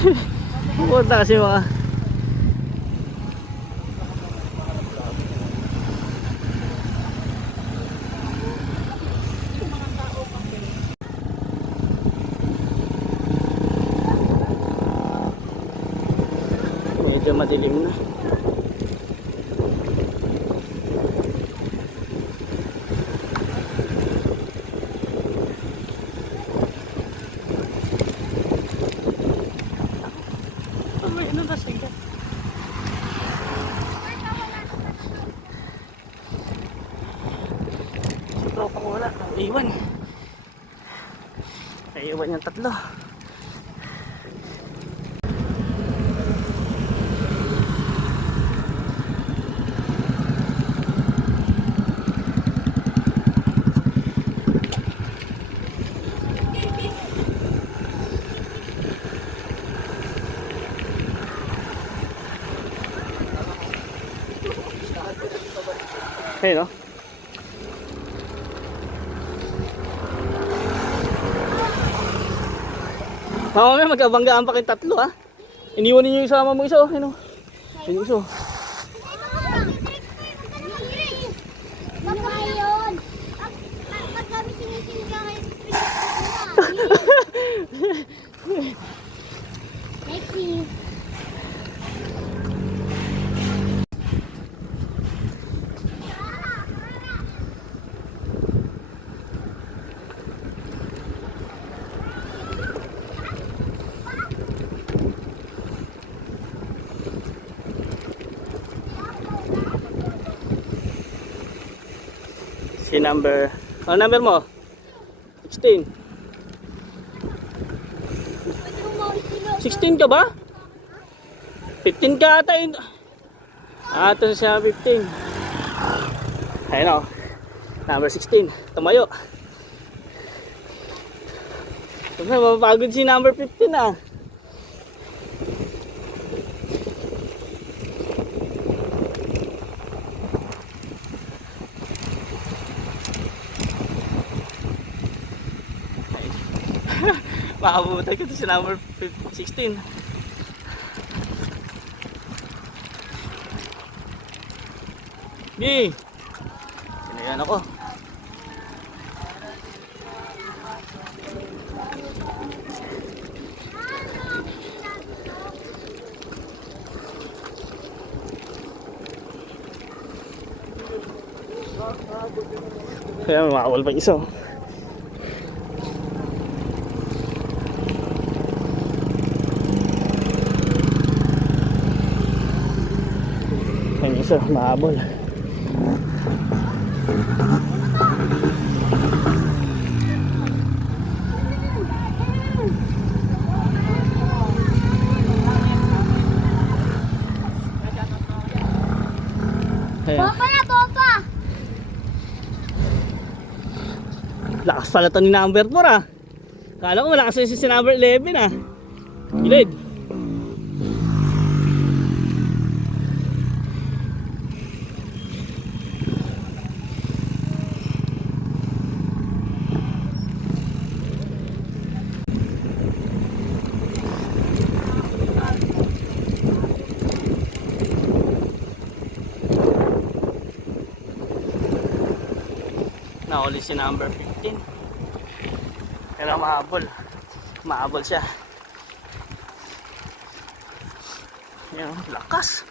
Pupunta kasi mga medyo madilim na. Ano na siya? Sa tropa ko wala. Naiwan yung tatlo. Hey, no? Mamaya magkabanggaan pa kayong tatlo, ha? Iniwan ninyo yung sama mo isa, oh. Ano? Yung isa, oh. Thank you. Si number... Ano number mo? 16. 16 ka ba? 15 ka ata yun. Ah, ito siya 15. Ayun, o. Number 16. Tumayo. Mapapagod si number 15, ah. Makabutan ko ito si number 16. Di! Sinayan ako. Kaya makawal pa isa. Yan isa, mahabol. Bomba na, bomba! Lakas pala ito ni number 4, ah. Kala ko malakas yung si number 11, ah. Gilid. Nahuli si number 15. Pero mahabol. Mahabol siya. Yan, lakas.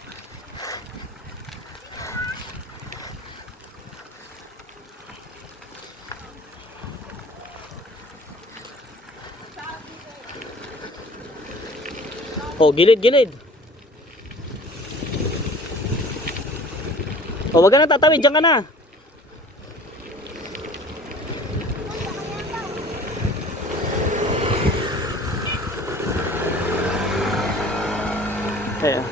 Oh, gilid, gilid. Oh, wag ka na tatawid, diyan ka na. Kaya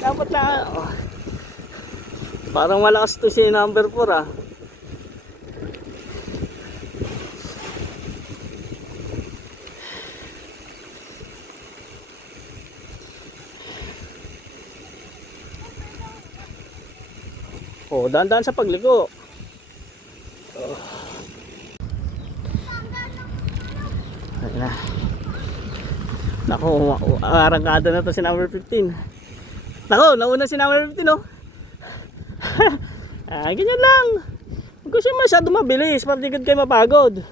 dapat na, oh. Parang malakas to si number 4, ah. Oh, dahan-dahan sa pagligo. Oh, arangkada na to si number 15. Nako, nauna si number 15 oh. Ganyan lang. Huwag kasi masyado mabilis para di kayo mapagod.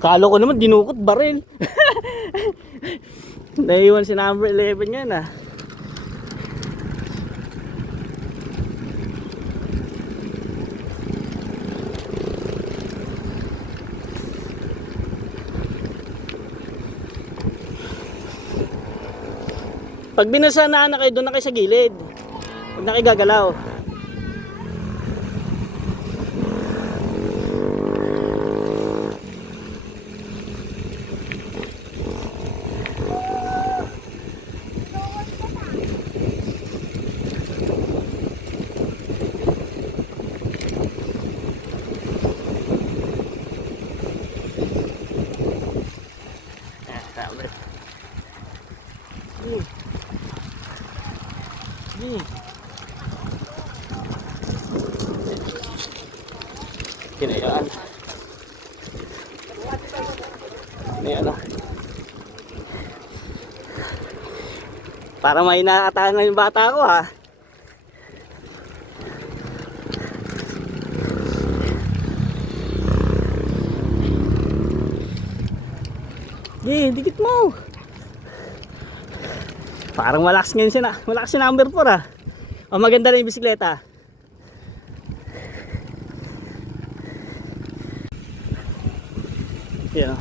Kalo ko naman dinukot baril. Naiwan si number 11 yan ah. Pag binasa na kayo, doon na kayo sa gilid. Huwag na kayo gagalaw. Kinayaan. Ayan o. Para may naatahan na yung bata ko ha. Dikit mo. Parang malakas ngayon siya na. Malakas si number 4 ha. O maganda na yung bisikleta. Yan o.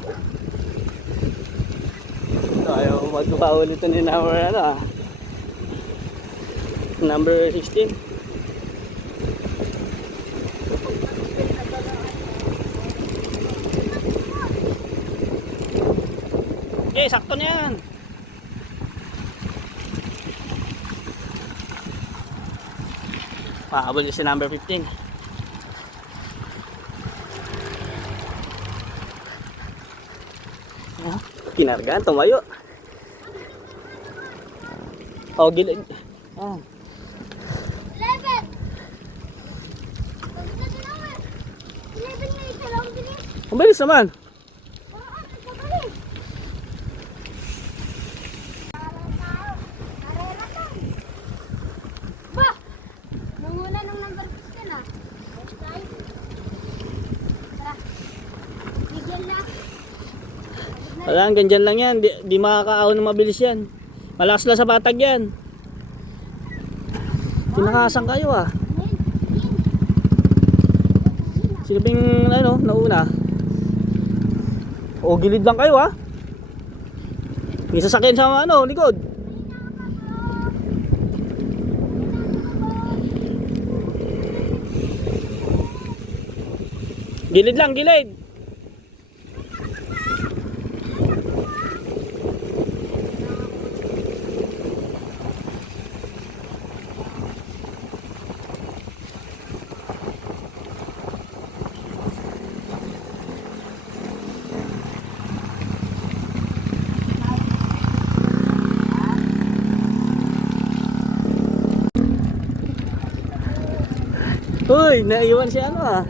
Ayaw magpapaulit ni number ano number 16. Okay, sakto na yan. Pahabol niya si number 15. Kinargaan, tumayo. Oh, gilid. Ah. 11. 11 na isa lang bilis. Ang bilis naman. Ba! Nunguna nung number 15 ah. Tara. Bigyan na. Wala, ganyan lang yan. Di makakaahon ng mabilis yan. Malakas lang sa batag yan. Pinakasan kayo ah. Sino ba yung ano, nauna? O, gilid lang kayo ah. May sasakyan sa ano, likod. Gilid lang, gilid. Uy, naiwan si ano ah.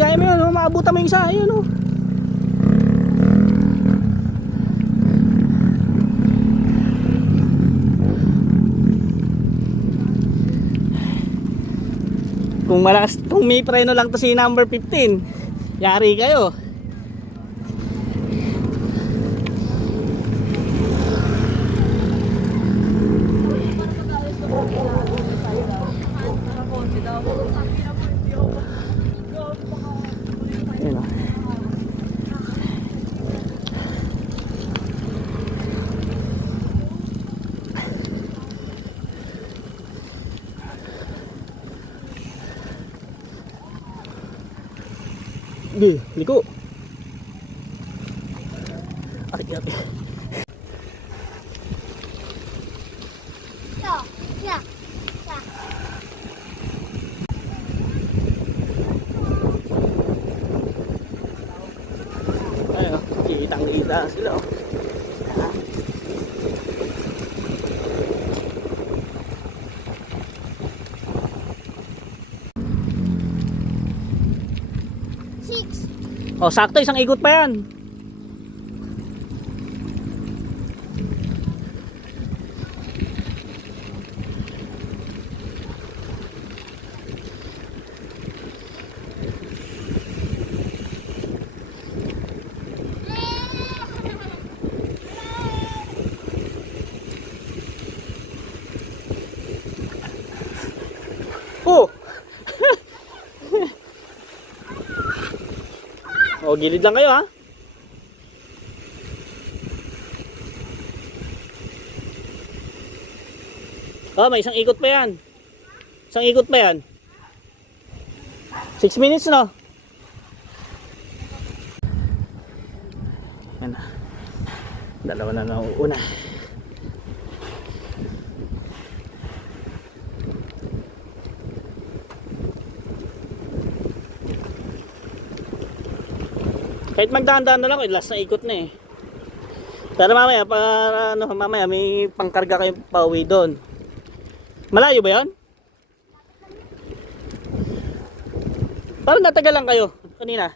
Kaya mo yun, maabutan mo yung isa, ayun oh. Kung malakas, kung may preno lang to si number 15, yari kayo. Ayun oh. Liko. Ay. Yeah. Ayun, kitang-kita sila oh. O, sakto, isang ikot pa yan. Oh! O, gilid lang kayo ha. Oh, may isang ikot pa yan. Isang ikot pa yan. 6 minutes no? Yan na. Dalawa na nauuna. Kahit magdahan-dahan na lang, last na ikot na eh. Pero mamaya, para ano, mamaya may pangkarga kayong pauwi doon. Malayo ba yan? Parang natagal lang kayo kanina.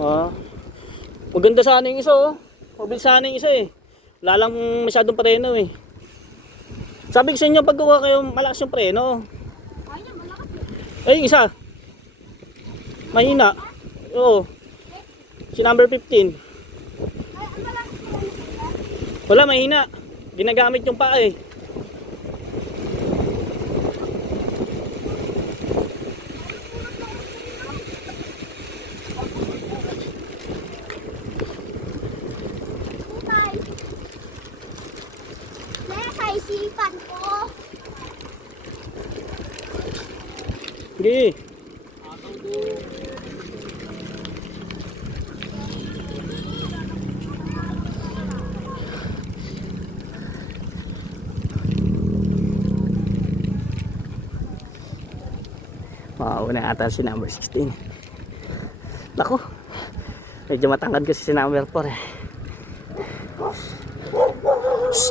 Oh. Maganda sana yung isa oh. Mabilis sana yung isa eh. Wala lang masyadong preno eh. Sabi ko sa inyo, pag kuha kayo malakas yung preno. Ay, yung isa. Mahina. Oo. Si number 15. Wala, mahina. Ginagamit yung paa eh. Nasa isipan ko. Sige. Mauna ata si number 16. Naku, medyo matangkad kasi si number 4 eh. Shhh.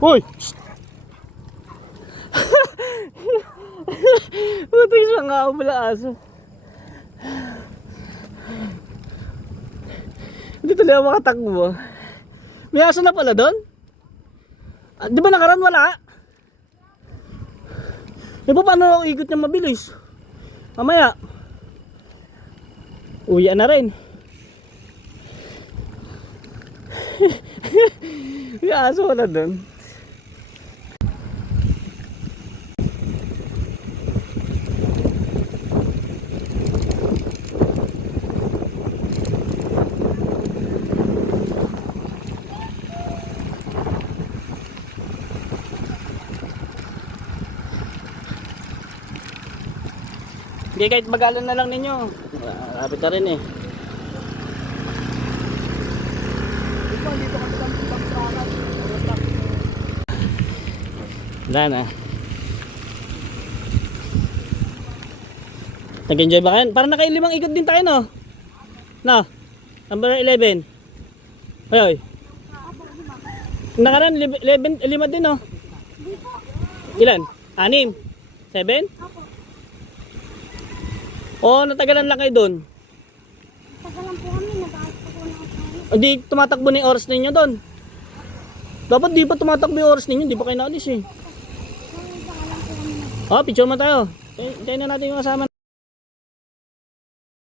Uy! Buti siya nga pala aso. Hindi talaga makatakbo. May aso na pala doon? Di ba nakaraan wala? E paano ako ikot niya mabilis? Mamaya uwian na rin. May aso wala doon. Hindi, kahit magalan na lang ninyo. Rapit na rin eh. Wala na. Nag-enjoy ba kayo? Parang nakailimang ikot din tayo no? No? Number 11. Ayoy. Nakaraan 11, 5 din no? Ilan? 6? 7? Oo, natagalan lang kayo doon. Tagalan po kami, nag-aas po na ako. Hindi tumatakbo na yung oras ninyo doon. Dapat di pa tumatakbo yung oras ninyo, di pa kayo naalis eh. Tagalan po kami. Oh, picture mo tayo. Tayo na natin yung kasama.